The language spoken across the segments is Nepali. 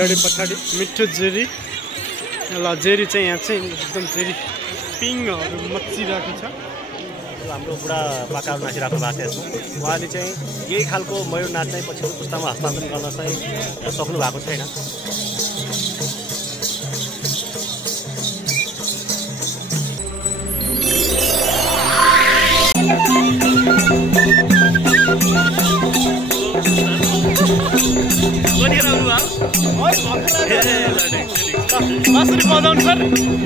अगाडि पछाडि मिठो जेरी। ल जेरी चाहिँ यहाँ चाहिँ एकदम जेरी पिङहरू मच्चिरहेको छ। हाम्रो बुढा पाकाहरू नाचिराख्नु भएको छ यसमा। उहाँले चाहिँ यही खालको मयूर नाच चाहिँ पछिल्लो पुस्तामा हस्तान्तरण गर्न चाहिँ सक्नु भएको छैन। कसरी बजाउनु सर?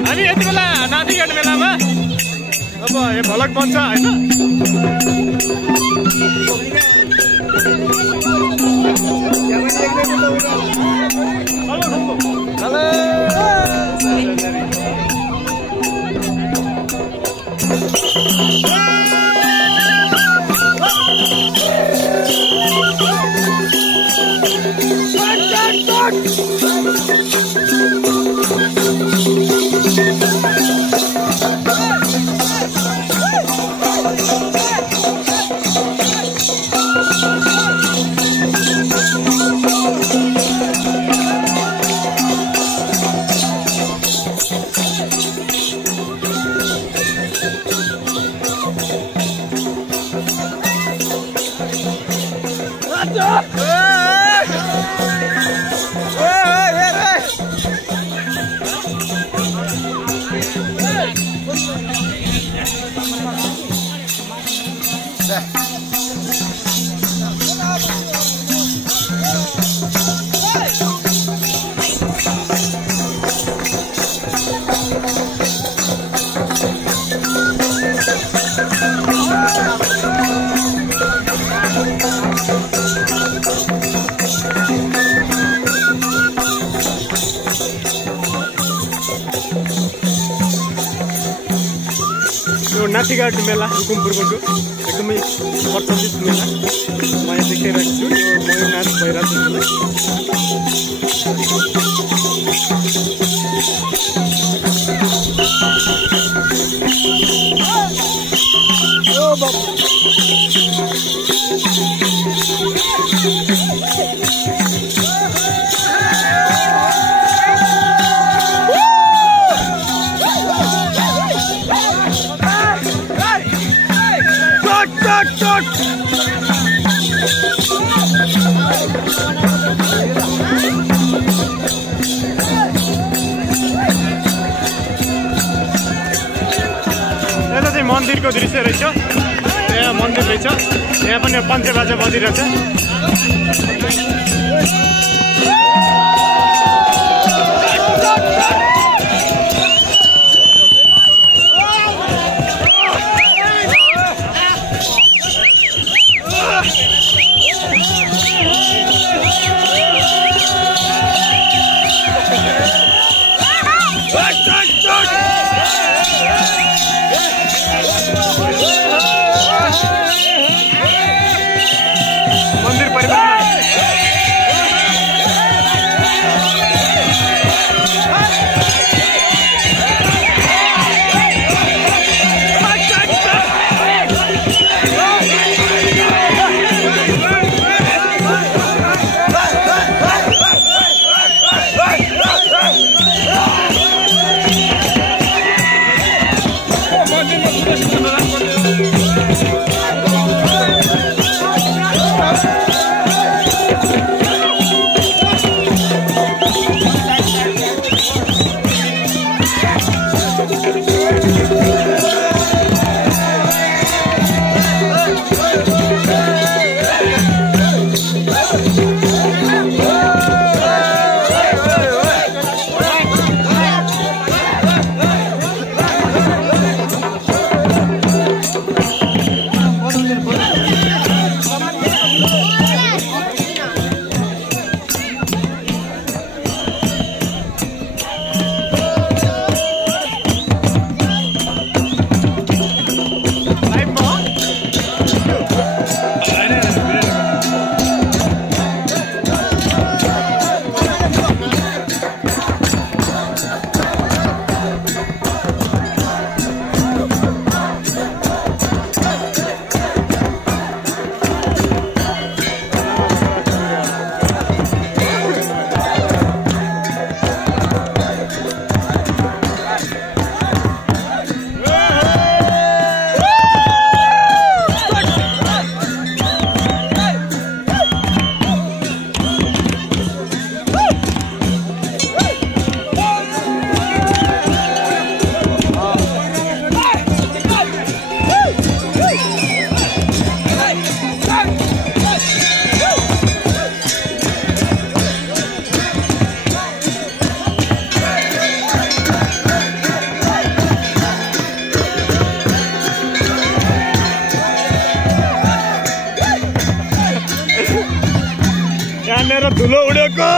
हामी यति बेला नातिघाट मेलामा अब यो भलक बन्छ होइन। नातिघाट मेला रुकुमपुरको एकदमै प्रचलित मेला म यहाँ देखाइरहेको छु। यो मयूर नाच भइरहेको मन्दिरको दृश्य रहेछ। यहाँ मन्दिर रहेछ, यहाँ पनि पञ्चे बाजा बजिरहेछ। भनेर धुलो उडेको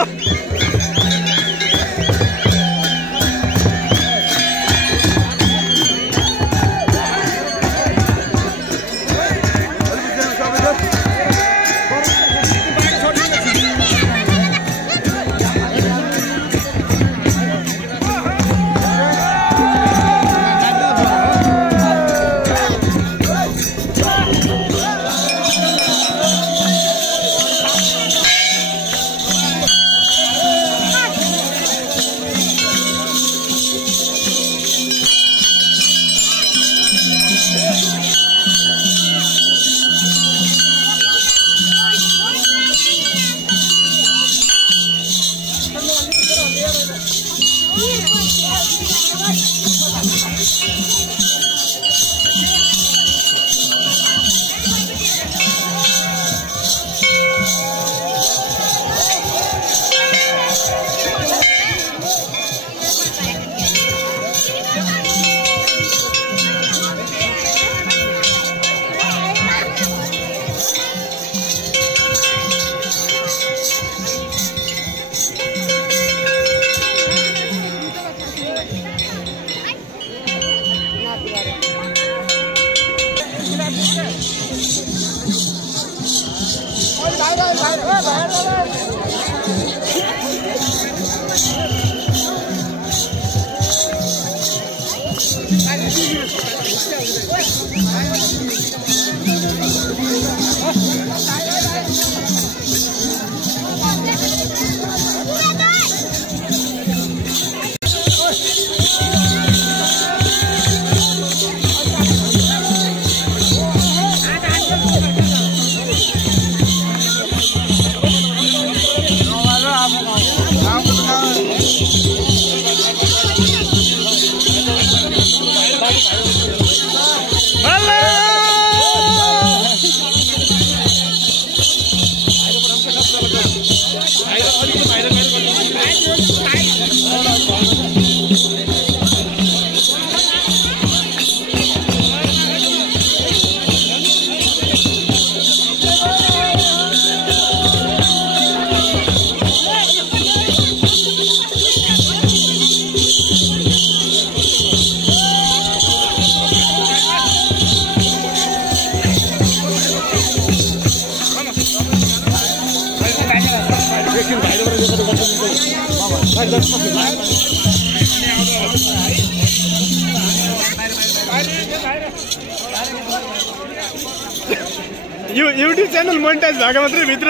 YouTube channel monetize भएको मात्रै भित्र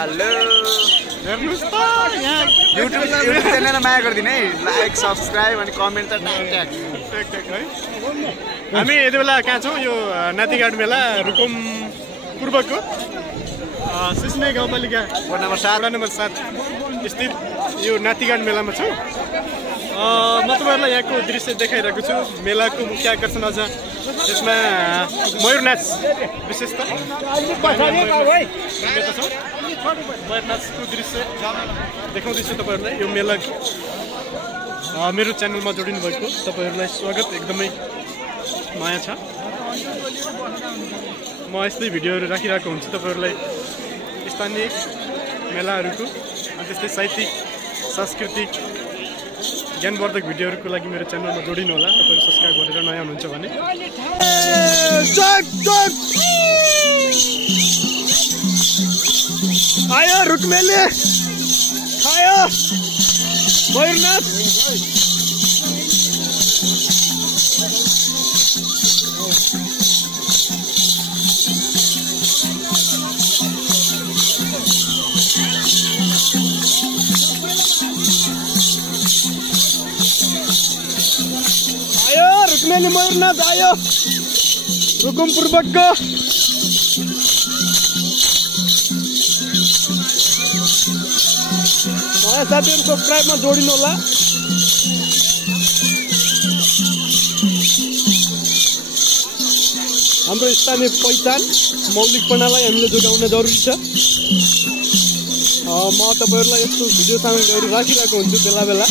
हेलो हेर्नुस् त यहाँ YouTube च्यानलमा माया गर्दिन है लाइक सब्स्क्राइब अनि कमेन्ट त ट्याग है हामी यति बेला कहाँ छौँ यो नातिघाट मेला रुकुम पूर्वको सिस्ने गाउँपालिका वडा नम्बर 7 स्थित यो नातिघाट मेलामा छौँ म तपाईहरुलाई यहाँको दृश्य देखाइरहेको छु मेलाको मुख्य आकर्षण अझ यसमा मयूर नाच विशेष त मयूर नाचको दृश्य देखाउँदैछु तपाईहरुलाई यो मेला मेरो च्यानलमा जोडिनु भएको तपाईहरुलाई स्वागत एकदमै माया छ म यस्तै भिडियोहरु राखिरहेको हुन्छु तपाईहरुलाई स्थानीय मेलाहरुको अनि त्यस्तै साहित्यिक सांस्कृतिक ज्ञानवर्धक भिडियोहरुको लागि मेरो च्यानलमा जोडिनु होला तपाईहरु सब्स्क्राइब गरेर नयाँ हुनुहुन्छ भने आयो रुकमेले खायो मयूरनाथ रुक्मेली मयूरनाथ आयो रुकुम पूर्वकको नयाँ साथीहरु सब्स्क्राइबमा जोडिनु होला हाम्रो स्थानीय पहिचान मौलिकपनालाई हामीले जोगाउन जरुरी छ म तपाईहरुलाई यस्तो भिडियो सामग्रीहरु राखिरहेको हुन्छु बेला बेला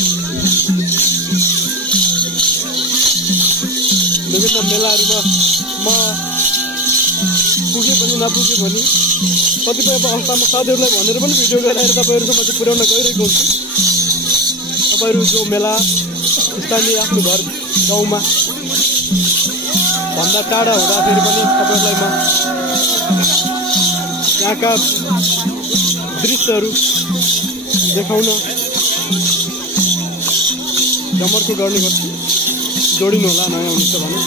विभिन्न मेलाहरुमा म पुगे पनि नपुगे पनि कतिपय अवस्थामा साथीहरूलाई भनेर पनि भिडियो गराएर तपाईँहरूसम्म चाहिँ पुर्याउन गइरहेको हुन्छु। तपाईँहरू जो मेला स्थानीय आफ्नो घर गाउँमा भन्दा टाढा हुँदाखेरि पनि तपाईँहरूलाई म यहाँका दृश्यहरू देखाउन जमर्को गर्ने गर्छु। जोडिनु होला नयाँ हुन्छ भने।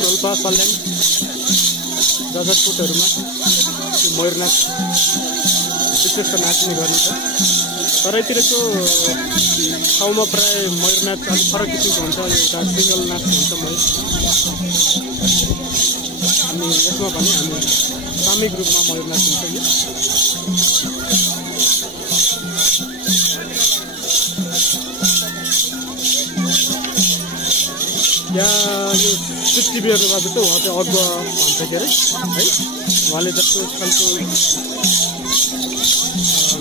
रोल्पा सल्यान जगतपुटहरूमा मयूर नाच विशेष नाच्ने गरिन्छ। तराईतिरको ठाउँमा प्राय मयूर नाच अलिक फरक किसिमको हुन्छ। एउटा सिङ्गल नाच हुन्छ मयूर। अनि यसमा भने हामी सामूहिक रूपमा मयूर नाच हुन्छ। यहाँ यो टिभीहरूबाट चाहिँ उहाँ चाहिँ अदुवा भन्छ के अरे है। उहाँले जस्तो खालको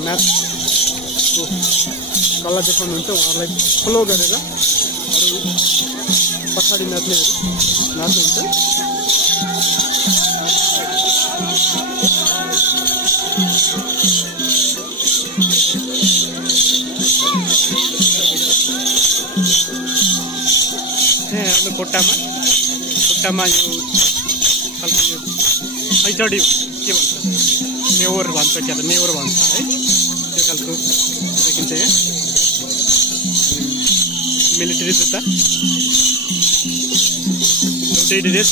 नाचको कला देखाउनुहुन्छ उहाँहरूलाई फलो गरेर अरू पछाडि नाच्नेहरू नाच्नुहुन्छ। हाम्रो खुट्टामा यो खालको यो खैचडी के भन्छ नेवर भन्छ क्या त नेवर भन्छ है। त्यो खालको देखिन्छ यहाँ। मिलिट्री जुत्ता, एउटै ड्रेस,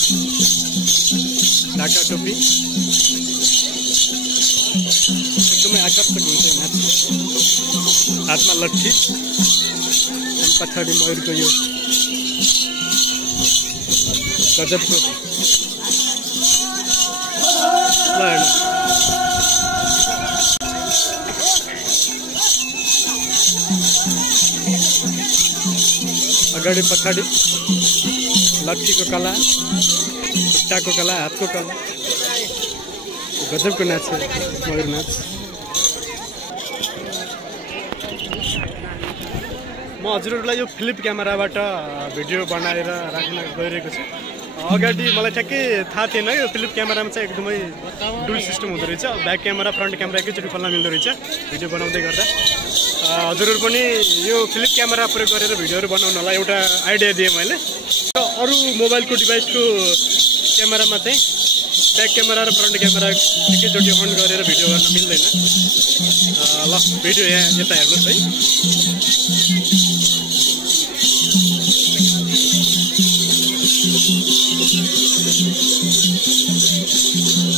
ढाका टोपी, एकदमै आकर्षक हुन्छ यो नाच। हातमा लट्ठी अनि पछाडि मयूरको यो गजबको अगाडि पछाडि लट्ठीको कला, खुट्टाको कला, हातको कला, गजबको नाच हो मयूर नाच। म हजुरहरूलाई यो फ्लिप क्यामेराबाट भिडियो बनाएर राख्न गइरहेको छु। अगाडि मलाई ठ्याक्कै थाहा थिएन यो फ्लिप क्यामेरामा चाहिँ एकदमै डुल सिस्टम हुँदो रहेछ। ब्याक क्यामेरा फ्रन्ट क्यामेरा एकैचोटि खोल्न मिल्दो रहेछ भिडियो बनाउँदै गर्दा। हजुरहरू पनि यो फ्लिप क्यामेरा प्रयोग गरेर भिडियोहरू बनाउनलाई एउटा आइडिया दिएँ मैले। अरू मोबाइलको डिभाइसको क्यामेरामा चाहिँ ब्याक क्यामेरा र फ्रन्ट क्यामेरा एकैचोटि अन गरेर भिडियो गर्न मिल्दैन। ल भिडियो यहाँ यता हेर्नुहोस् है।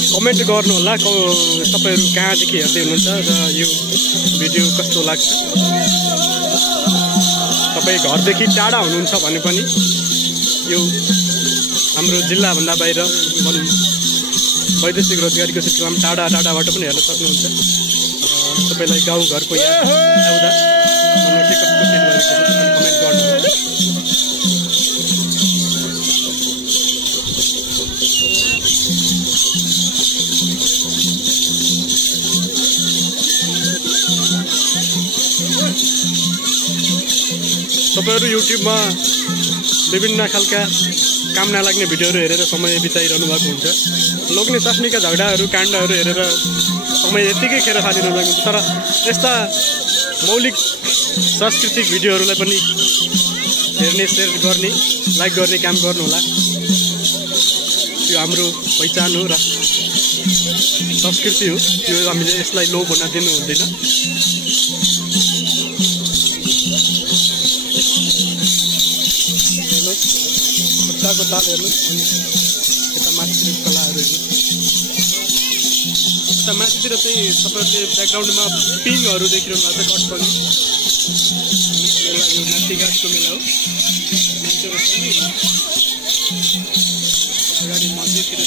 कमेन्ट गर्नु होला तपाईहरु कहाँदेखि हेर्दै हुनुहुन्छ र यो भिडियो कस्तो लाग्छ। तपाई घरदेखि टाढा हुनुहुन्छ भने पनि यो हाम्रो जिल्ला भन्दा बाहिर वैदेशिक रोजगारीको क्षेत्रमा टाढाबाट पनि हेर्न सक्नुहुन्छ। तपाईलाई गाउँ घरको याद आउँदा मलाई के कस्तो फिल भएको छ कमेन्ट गर्नु होला। तपाईहरु युट्युबमा विभिन्न खालका काम नलाग्ने भिडियोहरु हेरेर समय बिताइरहनु भएको हुन्छ। लोग्ने सास्नीका झगडाहरु काण्डहरु हेरेर समय यतिकै खेर फालिरहनु भएको हुन्छ। तर यस्ता मौलिक सांस्कृतिक भिडियोहरुलाई पनि हेर्ने, शेयर गर्ने, लाइक गर्ने काम गर्नु होला। यो हाम्रो पहिचान हो र संस्कृति हो, त्यो हामीले यसलाई लो भन्न दिनु हुँदैन। हेर्नुहोस् खुट्टाको ताल हेर्नुहोस्, अनि यता माथितिर कलाहरू हेर्नुहोस्। यता माथितिर चाहिँ तपाईँहरूले ब्याकग्राउन्डमा पिङहरू देखिरहनु भएको छ, कटपनी मेला, यो नातिघाटको मेला हो। मान्छेहरू पनि अगाडि मन्दिरतिर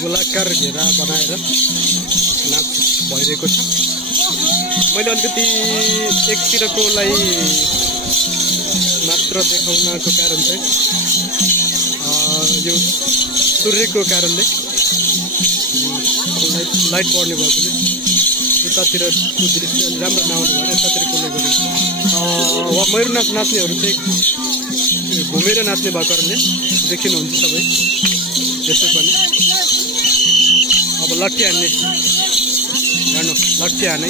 गोलाकार घेरा बनाएर नाच भइरहेको छ। मैले अलिकति एकतिरकोलाई मात्र देखाउनको कारण चाहिँ यो सूर्यको कारणले लाइट पर्ने भएकोले उतातिरको दृश्य राम्रो नआउनु भएर यतातिर कसले गरेको। मयूर नाच नाच्नेहरू चाहिँ घुमेर नाच्ने भएको कारणले देखिनुहुन्छ सबै। त्यसै पनि अब लट्ठी हान्ने जानु, लट्ठी हाने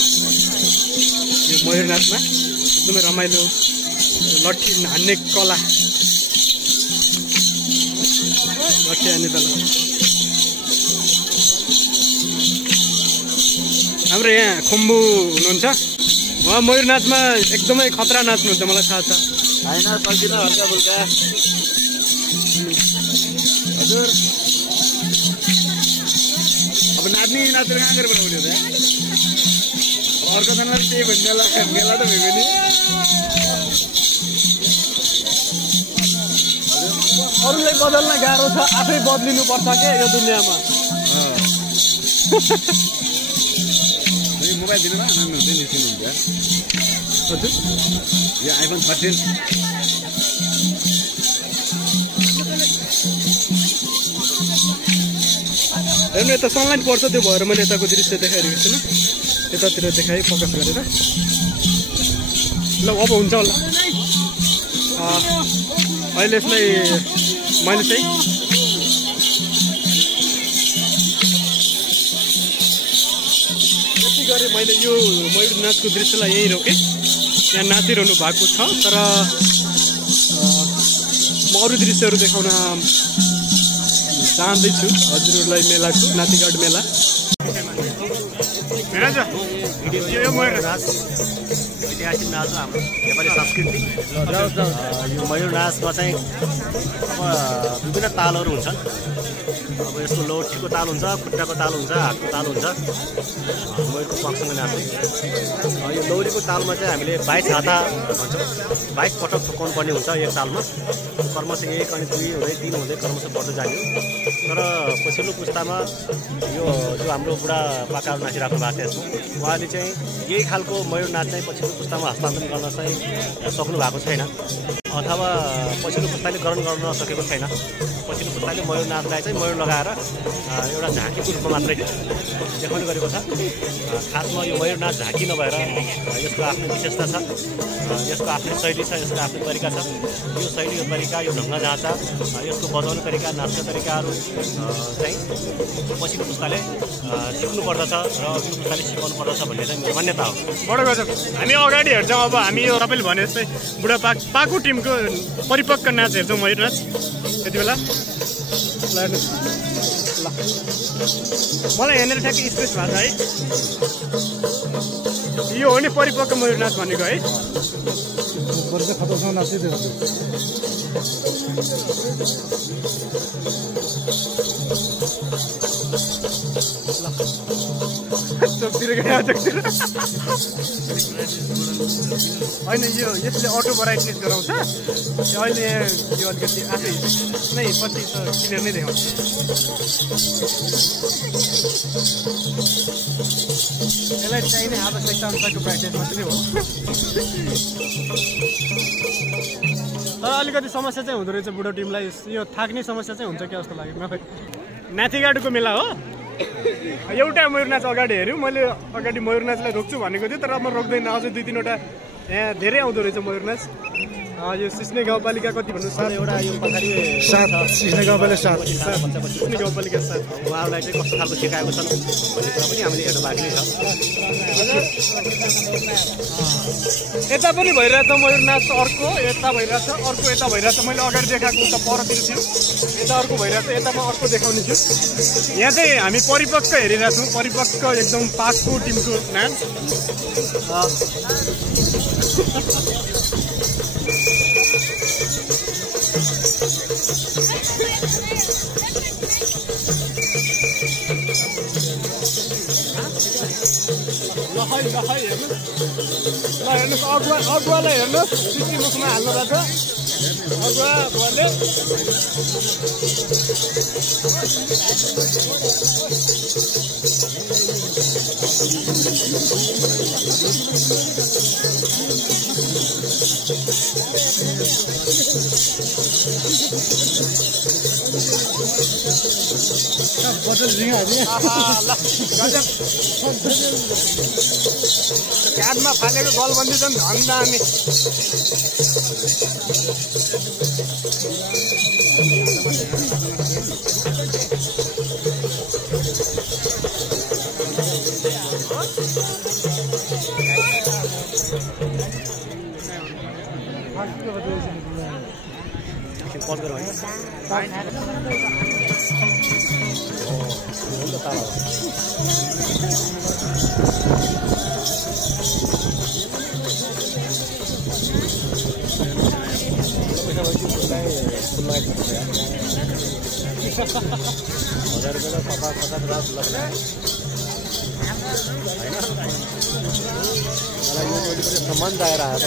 यो मयूर नाचमा एकदमै रमाइलो लट्ठी हान्ने कला, लट्ठी हान्ने कला। हाम्रो यहाँ खुम्बु हुनुहुन्छ, उहाँ मयूर नाचमा एकदमै खतरा नाच्नुहुन्छ, मलाई थाहा छ। होइन सक्दिनँ हल्का फुल्का। हजुर अब नाच्ने नाचेर कहाँ गरेर बनाउने हो त? अर्को जना त्यही भन्नेला मेला त भयो नि। अरूलाई बदल्न गाह्रो छ, आफै बदलिनु पर्छ के यो दुनियाँमा। मोबाइल दिनु आनन्द हुन्छ निस्किनुहुन्छ। हजुर यो आइफोन 13 हेर्नु, यता सनलाइट पर्छ, त्यो भएर मैले यताको दृश्य देखाइरहेको छुइनँ, यतातिर देखाएँ फोकस गरेर। ल अब हुन्छ होला। अहिले यसलाई मैले चाहिँ यति गरेँ, मैले यो मयूर नाचको दृश्यलाई यहीँ रोकेँ। यहाँ नाचिरहनु भएको छ, तर म अरू दृश्यहरू देखाउन चाहँदैछु हजुरहरूलाई मेलाको, नातिघाट मेला। ऐतिहासिक नाच हो हाम्रो नेपाली संस्कृति। यो मयूर नाचमा चाहिँ अब विभिन्न तालहरू हुन्छन्। अब यसको लौठीको ताल हुन्छ, खुट्टाको ताल हुन्छ, हातको ताल हुन्छ, मयूरको पक्षमा नाच्ने। यो लौरीको तालमा चाहिँ हामीले 22 हाता भन्छौँ, 22 पटक ठोकाउनु पर्ने हुन्छ एक तालमा। क्रमशः 1 अनि 2 हुँदै 3 हुँदै क्रमशः बढ्दै जाने। तर पछिल्लो पुस्तामा यो जो हाम्रो बुढा पाकाहरू नाचिराख्नु भएको छ यसमा, उहाँले चाहिँ यही खालको मयूर नाच चाहिँ पछिल्लो पुस्तामा हस्तान्तरण गर्न चाहिँ सक्नु भएको छैन, अथवा पछिल्लो पुस्ताले ग्रहण गर्न सकेको छैन। पछिल्लो पुस्ताले मयूर नाचलाई चाहिँ मयूर लगाएर एउटा झाँकीको रूपमा मात्रै देखाउने गरेको छ। खासमा यो मयूर नाच झाँकी नभएर यसको आफ्नै विशेषता छ, यसको आफ्नै शैली छ, यसको आफ्नै तरिका छ। यो शैली, यो तरिका, यो ढङ्ग ढाँचा, यसको बजाउने तरिका, नाच्ने तरिकाहरू चाहिँ पछिल्लो पुस्ताले सिक्नु पर्दछ र अघिल्लो पुस्ताले सिकाउनु पर्दछ भन्ने चाहिँ मेरो मान्यता हो। बडो गजब। हामी अगाडि हेर्छौँ, अब हामी यो तपाईँले भने जस्तै बुढा पाको टिमको परिपक्व नाच हेर्छौँ, मयूर नाच यति बेला। ल हेर्नुहोस्, ल मलाई यहाँनिर ठ्याक्कै स्पेस भएको छ है। यो हो नि परिपक्व मयूर नाच भनेको है। खतरसँग नाचिदियो। चोकतिर गयो चोकतिर होइन यो यसले अटो ब्राइटनेस गराउँछ अहिले यो अलिकति आफै नै पछि त क्लियर नै देखाउँछ यसलाई चाहिने आवश्यकता अनुसारको ब्राइटनेस मात्रै हो तर अलिकति समस्या चाहिँ हुँदो रहेछ बुढो टिमलाई यो थाक्ने समस्या चाहिँ हुन्छ क्या जस्तो लाग्यो मलाई नाथिगाडुको मेला हो एउटा मयूर नाच अगाडि हेऱ्यो मैले अगाडि मयूर नाचलाई रोक्छु भनेको थिएँ तर अब म रोक्दैन अझै 2-3वटा यहाँ धेरै आउँदो रहेछ मयूर नाच यो सिस्ने गाउँपालिका कति भन्नु सर एउटा यो पछाडि 7 सिस्ने गाउँपालिका 7 सिस्ने गाउँपालिका 7 उहाँहरूलाई चाहिँ कस्तो खालको सिकाएको छन् भन्ने कुरा पनि हामीले हेर्नु बाँकी नै छ यता पनि भइरहेछ मयूर नाच अर्को यता भइरहेछ अर्को यता भइरहेछ मैले अगाडि देखाएको उता परतिर थियो यता अर्को भइरहेछ यता म अर्को देखाउने छु यहाँ चाहिँ हामी परिपक्व हेरिरहेछौँ परिपक्व एकदम पाकको टिमको नाच हेर्नुहोस् अगुवालाई हेर्नुहोस् सिटी मुखमा हाल्नु भएको अगुवा बुवाले क्याबमा फालेको गलबन्दी चाहिँ झन् दामी पज गरौँ होइन हजार रुपियाँ 50 सम्मान आएर आएर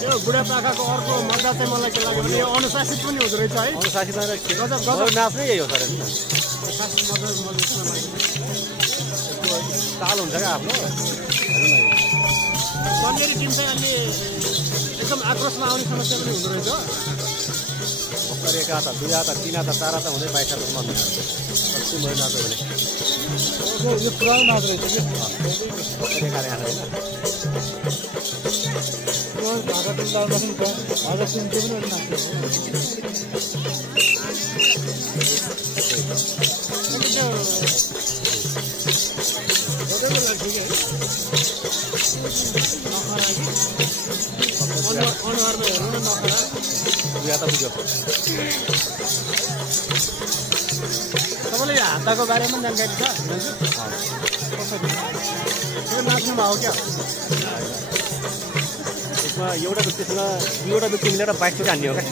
यो बुढापाकाको अर्को मजा चाहिँ मलाई के लाग्यो भने यो अनुशासित पनि हुँदो रहेछ है अनुशासित नाच नै यही हो सर ताल हुन्छ क्या आफ्नो बन्नेरी टिम चाहिँ अलि एकदम आक्रोशमा आउने समस्या पनि हुँदो रहेछ एक हात 2 हात 3 हात 4 हात हुँदै 22 हातसम्म कति मजा नाच्यो भने यो पुरानो नाच रहेछ कि भाका टिमलाई पनि हजार टिम पनि नाच्छ अनुहारमा हेर्नु न नखरा बुझ्यो तपाईँले यो हाताको बारेमा जानकारी छ नाच्नुमा हो क्या यसमा एउटा व्यक्तिसँग 2वटा व्यक्ति मिलेर 22 चोटि हान्ने हो क्या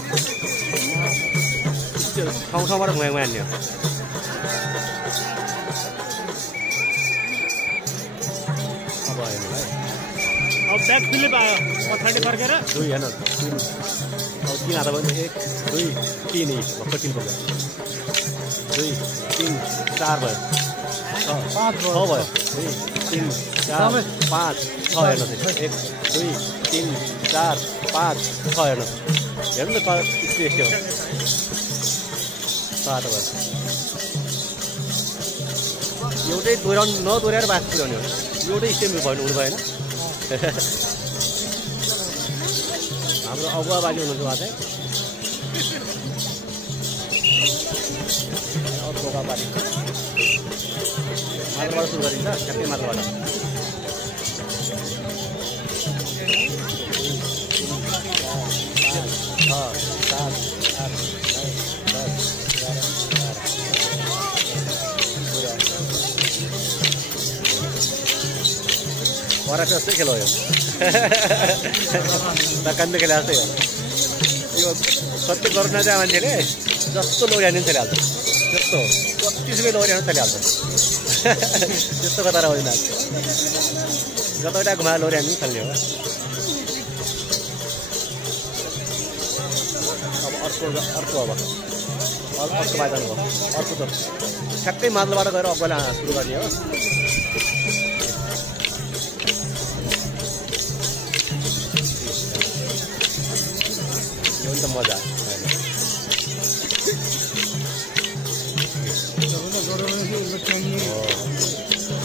ठाउँ ठाउँबाट घुमाइ हान्ने हो अब हेर्नुलाई अब ब्याक फ्लिप आयो पछाडि फर्केर 2 हेर्न 3 अब 3 हात भयो 1 2 3 भर्खर 3 पक्यो 2 3 4 भयो 5 भयो 2 3 4 5 6 हेर्नुहोस् 1 2 3 4 5 6 हेर्नुहोस् हेर्नु न स्पेस हो 7 भयो एउटै नदोहोऱ्याएर बास पुर्याउने हो एउटै स्टेपमा भन्नु हुनु भएन हाम्रो अगुवा बाली हुनुहुन्छ उहाँ चाहिँ अर्कोका पारी मात्रबाट सुरु गरिन्छ ठ्याक्कै मात्रबाट कराटे जस्तै खेल हो यो दोकानले खेले जस्तै हो यो सत्य गर्नु नजाने मान्छेले जस्तो लोरी हान्नु खेलिहाल्छ त्यस्तो कतिसुकै लोरी हान्नु खेलिहाल्छ त्यस्तो कता होइन जताउता घुमाएर लोरी हान्नु खेल्ने हो अब अर्को अब अर्को मैदान हो अर्को त ठ्याक्कै मादलबाट गएर अग्लो सुरु गर्ने हो त मजा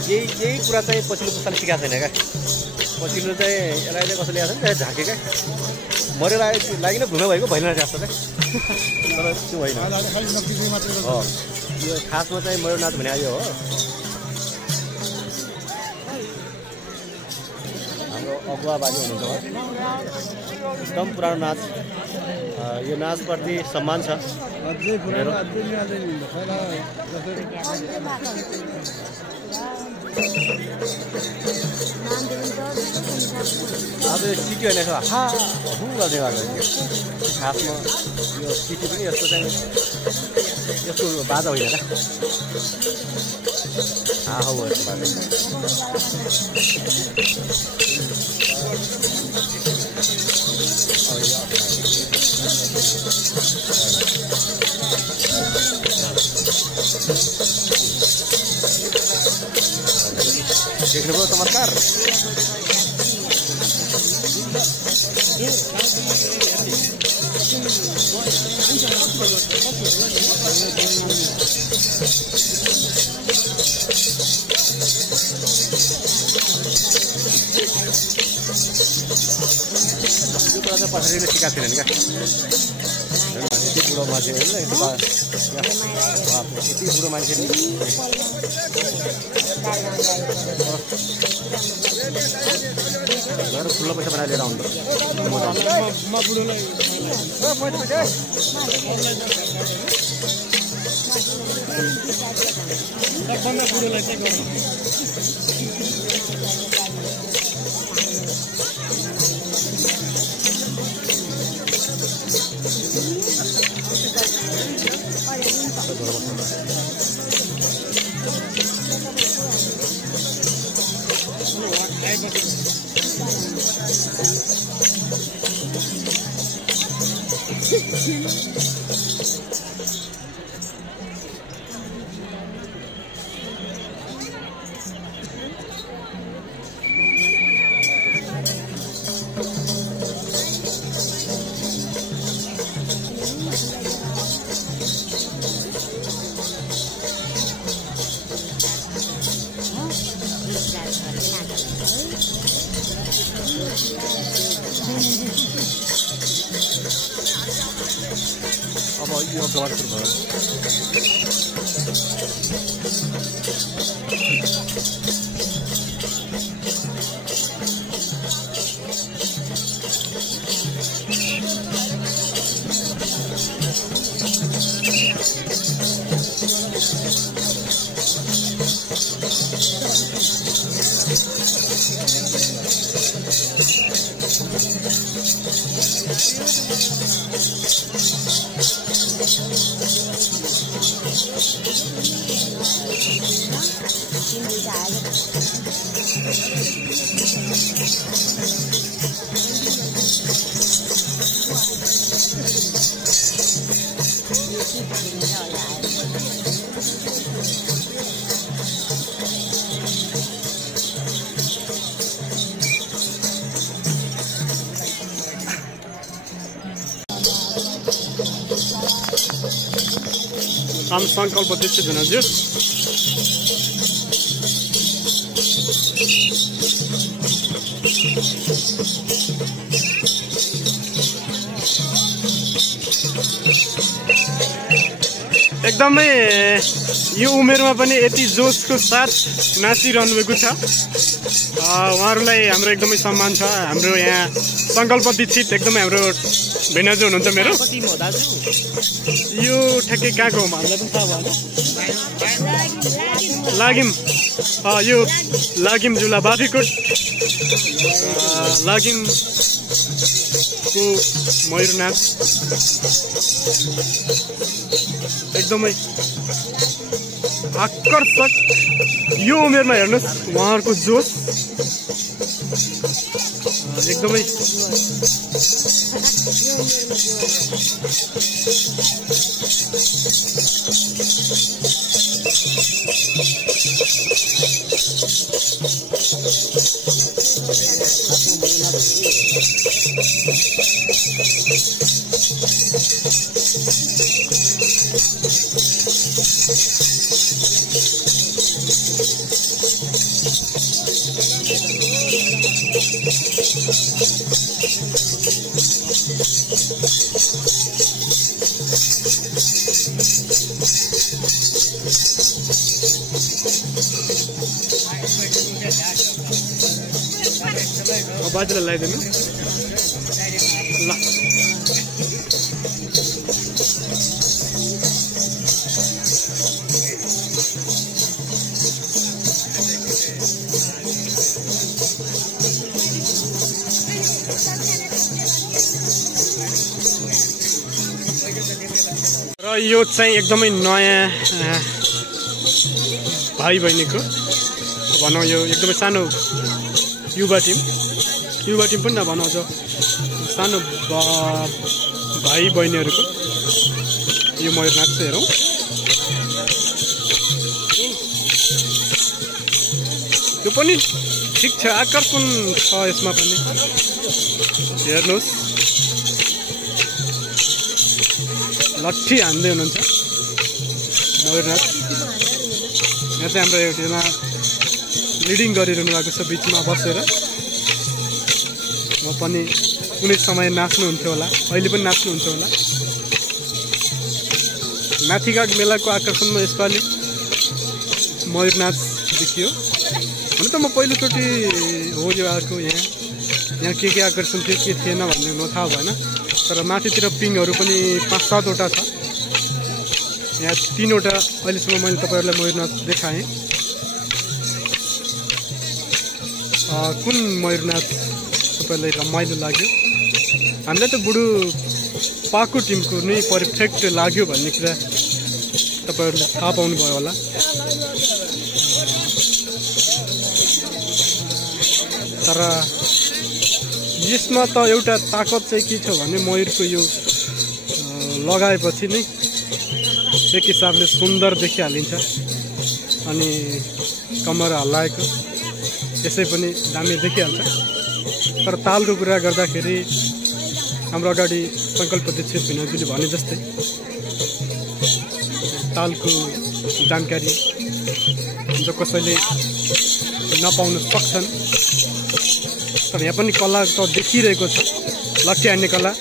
यही कुरा चाहिँ पछिल्लो पुस्ताले सिकाएको छैन क्या पछिल्लो चाहिँ यसलाई चाहिँ कसैले ल्याएको छ नि झाँके क्या मरेर लागि नै घुमे भएको भइरहेको जस्तो क्या तर त्यो होइन हो यो खासमा चाहिँ मयूर नाच भने आयो हो हाम्रो अगुवा बाजे हुनुहुन्छ एकदम पुरानो नाच यो नाचप्रति सम्मान छ अब यो सिटी होइन गर्ने गर्दा खासमा यो सिटी पनि यस्तो चाहिँ यस्तो बाजा होइन क्या आहो यस्तो बाजा देख्नुभयो चमत्कार यो कुरा चाहिँ पछाडिले सिकाएको छैनन् क्या यति बुढो मान्छे होइन यति बुढो मान्छेले ठुलो पैसा बनाएर लिएर आउनु अब यो ब्लड सुरु भयो Am संकल्प दीक्षित हुनुहुन्छ एकदमै यो उमेरमा पनि यति जोसको साथ नाचिरहनु भएको छ। उहाँहरूलाई हाम्रो एकदमै सम्मान छ। हाम्रो यहाँ सङ्कल्प दीक्षित एकदमै हाम्रो भेनाजु हुनुहुन्छ मेरो। यो ठ्याक्कै कहाँको हो हामीलाई पनि थाहा भएन। लागिम यो लागिम जिल्ला बाँफीकोट लागिमको मयूर नाच एकदमै आकर्षक। यो उमेरमा हेर्नुहोस् उहाँहरूको जोस एकदमै बाजेलाई लगाइदिनु ल। र यो चाहिँ एकदमै नयाँ भाइ बहिनीको भनौँ, यो एकदमै सानो युवा टिम पनि नभनौँ, अझ सानो भाइ बहिनीहरूको यो मयूर नाच चाहिँ हेरौँ। यो पनि ठिक छ, आकर्षण छ यसमा पनि। हेर्नुहोस् लट्ठी हान्दै हुनुहुन्छ मयूर नाच। यहाँ चाहिँ हाम्रो एउटा लिडिङ गरिरहनु भएको छ बिचमा बसेर। म पनि कुनै समय नाच्नुहुन्थ्यो होला, अहिले पनि नाच्नुहुन्छ होला। माथिघाट मेलाको आकर्षणमा यसपालि मयूर नाच देखियो। हुन त म पहिलोचोटि हो यो आएको। यहाँ के आकर्षण थियो के थिएन भन्ने म थाहा भएन, तर माथितिर पिङहरू पनि 5-7 वटा छ। यहाँ 3 वटा अहिलेसम्म मैले तपाईँहरूलाई मयूर नाच देखाएँ। कुन मयूर नाच तपाईँलाई रमाइलो लाग्यो? हामीलाई त बुढो पाको टिमको नै पर्फेक्ट लाग्यो भन्ने कुरा तपाईँहरूले थाहा पाउनुभयो होला। तर यसमा त एउटा ताकत चाहिँ के छ भने मयूरको यो लगाएपछि नै एक हिसाबले सुन्दर देखिहालिन्छ। अनि कम्मर हल्लाएको त्यसै पनि दामी देखिहाल्छ। तर तालको कुरा गर्दाखेरि हाम्रो अगाडि सङ्कल्प दीक्षित भेनाजुले भने जस्तै तालको जानकारी जो कसैले नपाउन सक्छन्। तर यहाँ पनि कला त देखिरहेको छ, लट्ठी हान्ने कला।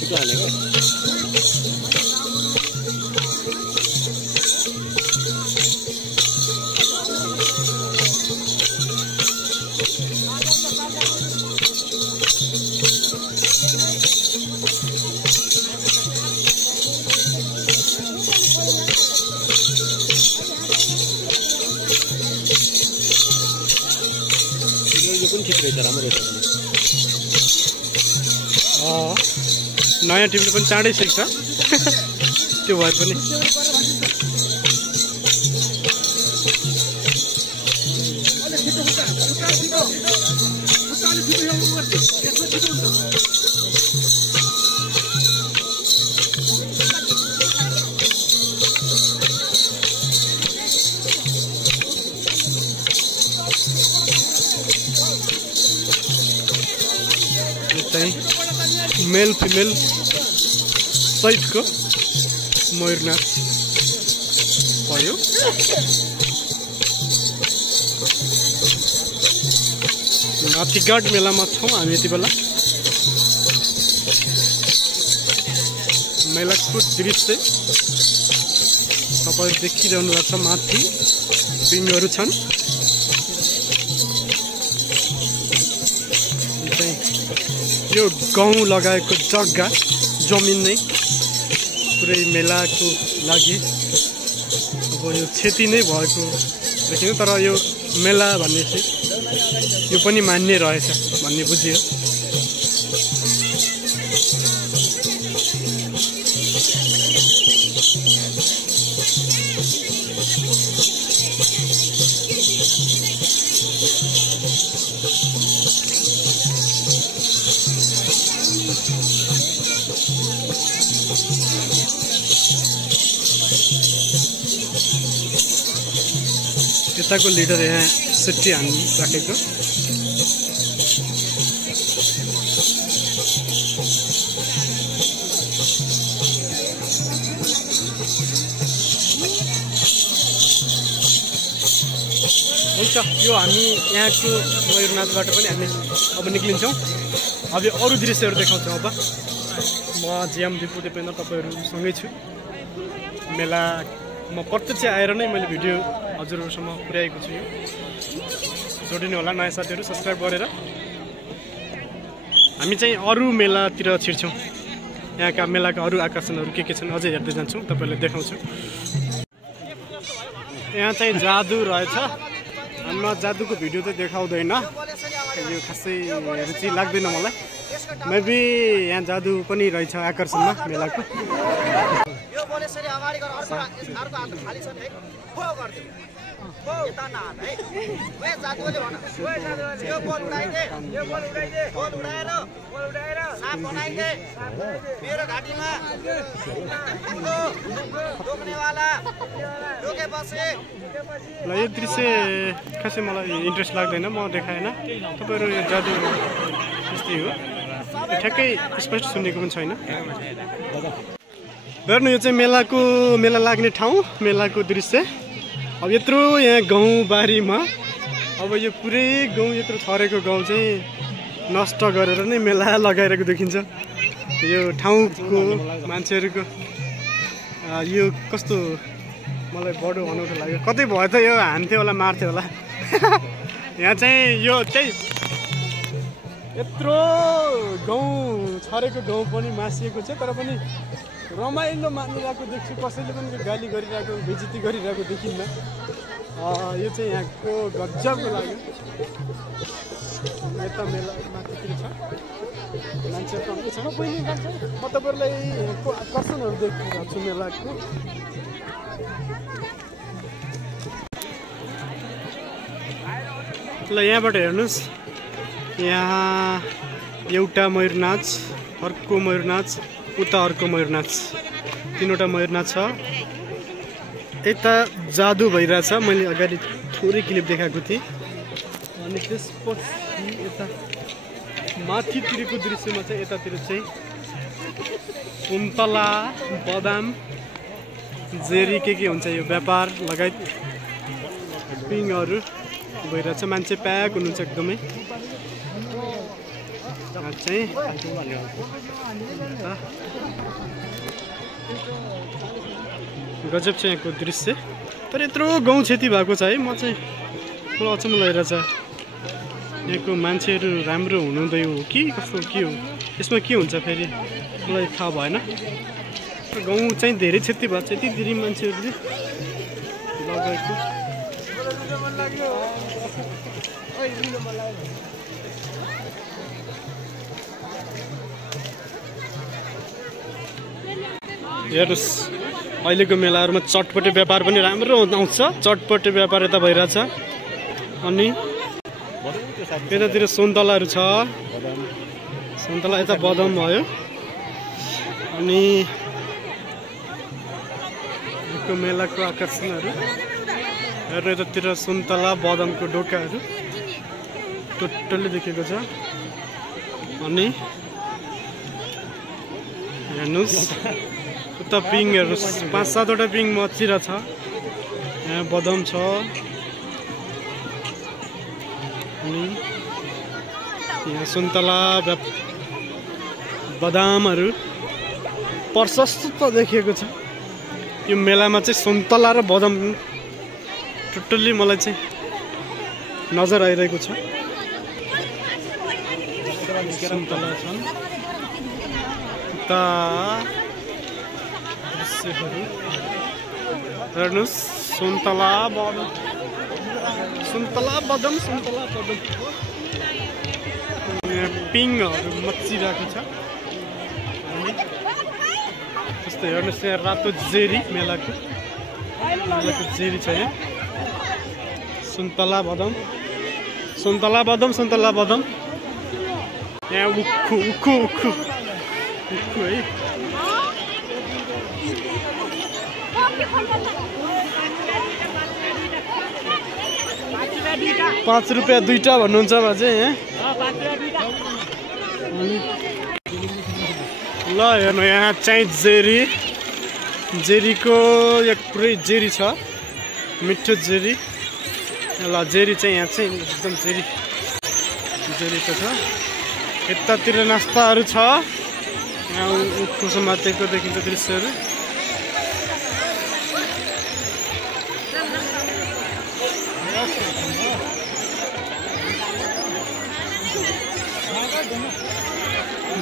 छिटो हालेको यो पनि ठिक रहेछ, राम्रो रहेछ। नयाँ टिमले पनि चाँडै सिक्छ त्यो भए पनि। मेल फिमेल सहितको मयूर नाच भयो। हात्तीघाट मेलामा छौँ हामी यति बेला। मेलाको दृश्य तपाईहरु देखिरहनु भएको छ। माथि पिङहरू छन्। यो गाउँ लगाएको जग्गा जमिन नै पुरै मेलाको लागि अब यो क्षति नै भएको देखिनु। तर यो मेला भन्ने चाहिँ यो पनि मान्य रहेछ भन्ने बुझियो। यताको लिडर यहाँ सेट्टी हान्नु राखेको। हुन्छ, यो हामी यहाँको मयूरनाथबाट पनि हामी अब निक्लिन्छौँ। अब यो अरू दृश्यहरू देखाउँछौँ। अब म जिएम दिपु देपेन्द्र तपाईँहरूसँगै छु। मेला म प्रत्यक्ष आएर नै मैले भिडियो हजुरहरूसम्म पुर्याएको छु। यो जोडिनु होला नयाँ साथीहरू, सब्सक्राइब गरेर। हामी चाहिँ अरू मेलातिर छिर्छौँ। यहाँका मेलाका अरू आकर्षणहरू के छन् अझै हेर्दै जान्छौँ, तपाईँहरूलाई देखाउँछु। यहाँ चाहिँ जादु रहेछ। हामीमा जादुको भिडियो त देखाउँदैन, यो खासै रुचि लाग्दैन मलाई। मेबी यहाँ जादु पनि रहेछ आकर्षणमा मेलाको। ल यो दृश्य खासै मलाई इन्ट्रेस्ट लाग्दैन, म देखाएन। तपाईँहरू यो जादु त्यस्तै हो, ठ्याक्कै स्पष्ट सुनेको पनि छैन। हेर्नु, यो चाहिँ मेला लाग्ने ठाउँ, मेलाको दृश्य। अब यत्रो यहाँ गाउँबारीमा अब यो पुरै गाउँ, यत्रो छरेको गाउँ चाहिँ नष्ट गरेर नै मेला लगाइरहेको देखिन्छ। यो ठाउँको मान्छेहरूको यो कस्तो मलाई बडो अनौठो लाग्यो। कतै भयो त यो हान्थ्यो होला, मार्थ्यो होला। यहाँ चाहिँ यो चाहिँ यत्रो गाउँ छरेको गाउँ पनि मासिएको छ, तर पनि रमाइलो मानिरहेको देख्छु। कसैले पनि गाली गरिरहेको, बेइज्जती गरिरहेको देखिन्न। यो चाहिँ यहाँको गजबको लाग्यो। यता मेला माथितिर छ, मान्छेहरू कम्ती छैन, कोही नै जान्छ। म तपाईँहरूलाई यहाँको आकर्षणहरू देखिरहेको छु मेलाको। ल यहाँबाट हेर्नुहोस्, यहाँ एउटा मयूर नाच, अर्को मयूर नाच, उता अर्को मयूर नाच, तीनवटा मयूर नाच छ। यता जादु भइरहेछ, मैले अगाडि थोरै क्लिप देखाएको थिएँ। अनि त्यसपछि यता माथितिरको दृश्यमा चाहिँ यतातिर चाहिँ सुन्तला, बदाम, जेरी के हुन्छ यो व्यापार लगायत पिङहरू भइरहेछ। मान्छे प्याक हुनुहुन्छ एकदमै। चाहिँ गजब छ यहाँको दृश्य। तर यत्रो गाउँ क्षति भएको छ है। म चाहिँ मलाई अचम्म लागिरहेछ, यहाँको मान्छेहरू राम्रो हुनुहुँदै हो कि कस्तो के हो, यसमा के हुन्छ फेरि मलाई थाहा भएन। गाउँ चाहिँ धेरै क्षति भएको छ, यति धेरै मान्छेहरूले लगाएको। हेर्नुहोस्, अहिलेको मेलाहरूमा चटपटे व्यापार पनि राम्रो आउँछ। चटपटे व्यापार यता भइरहेछ। अनि यतातिर सुन्तलाहरू छ, सुन्तला, यता बदाम भयो। अनि यो मेलाको आकर्षणहरू हेर्नु, यतातिर सुन्तला, बदामको डोकाहरू टोटल्ली देखेको छ। अनि हेर्नुहोस् उता पिङ हेर्नुहोस् 5-7 वटा पिङ मचिरहेछ यहाँ बदाम छ अनि यहाँ सुन्तला बदामहरू प्रशस्त देखिएको छ यो मेलामा चाहिँ सुन्तला र बदाम टोटल्ली मलाई चाहिँ नजर आइरहेको छ सुन्तला छन् उता दृश्यहरू हेर्नुहोस् सुन्तला बदाम पिङहरू मचिरहेको छ जस्तै हेर्नुहोस् यहाँ रातो जेरी मेलाको जेरी छ यहाँ सुन्तला बदाम यहाँ उक्खु है 5 रुपियाँ 2टा भन्नुहुन्छ बाजे यहाँ ल हेर्नु यहाँ चाहिँ जेरीको एक पुरै जेरी छ मिठो जेरी ल जेरी चाहिँ यहाँ चाहिँ एकदम जेरीको छ यतातिर नास्ताहरू छ यहाँ उखु समातेको देखिन्छ दृश्यहरू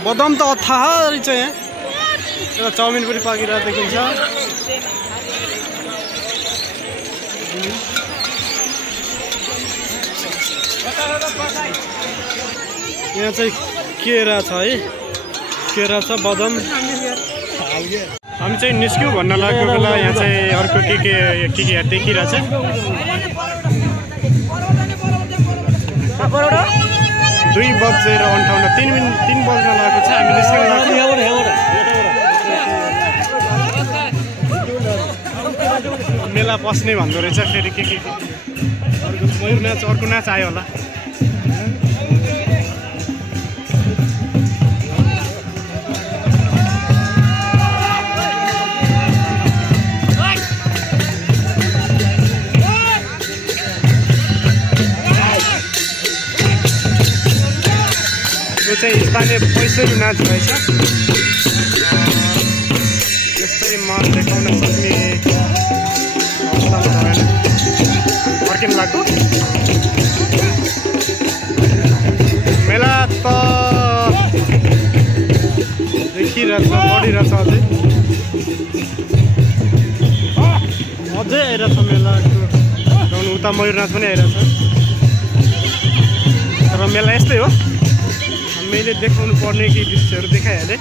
बदाम त अथाहै छ यहाँ एउटा चाउमिन पनि पाकिरहेको देखिन्छ यहाँ चाहिँ केरा छ है केरा छ बदाम हामी चाहिँ निस्क्यौँ भन्न लागेको बेला यहाँ चाहिँ अर्को के देखिरहेछ 2 बजेर 58 3 बज्न लागेको छ हामी निस्किन लाग्यो मेला पस्ने भन्दो रहेछ फेरि के मयूर नाच अर्को नाच आयो होला यो चाहिँ स्थानीय पैसरी नाच रहेछ यस्तै मन देखाउन सक्ने अवस्थामा भएन फर्किन लाग्यो मेला त देखिरहेछ बढिरहेछ अझै आइरहेछ मेलाको गाउनु उता मयूर नाच पनि आइरहेछ तर मेला यस्तै हो मैले देखाउनु पर्ने केही दृश्यहरू देखाइहालेँ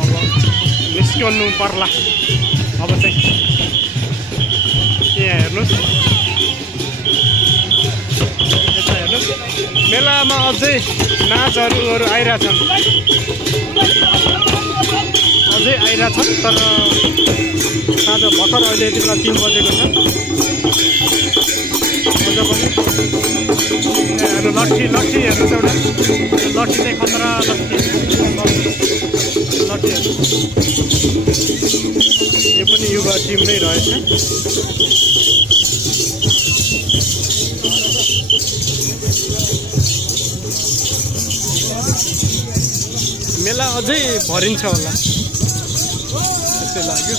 अब निस्कनु पर्ला अब चाहिँ यहाँ हेर्नुहोस् मेलामा अझै नाचहरू आइरहेछन् तर साँझ भर्खर अहिले यति बेला 3 बजेको छ अझ पनि लट्ठी हेर्नुहोस् एउटा लट्ठी चाहिँ खतरा लट्ठीहरू यो पनि युवा टिम नै रहेछ मेला अझै भरिन्छ होला जस्तै लाग्यो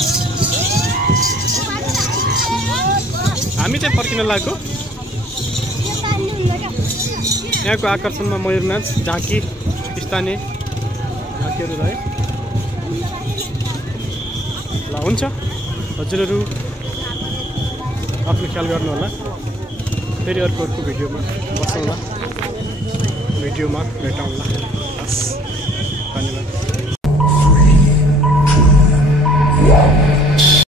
हामी चाहिँ फर्किन लाग्यो यहाँको आकर्षणमा मयूर नाच झाँकी स्थानीय झाँकीहरू रहे ल हुन्छ हजुरहरू आफ्नो ख्याल गर्नु होला फेरि अर्को भिडियोमा बसौँला भिडियोमा भेटौँला हस् धन्यवाद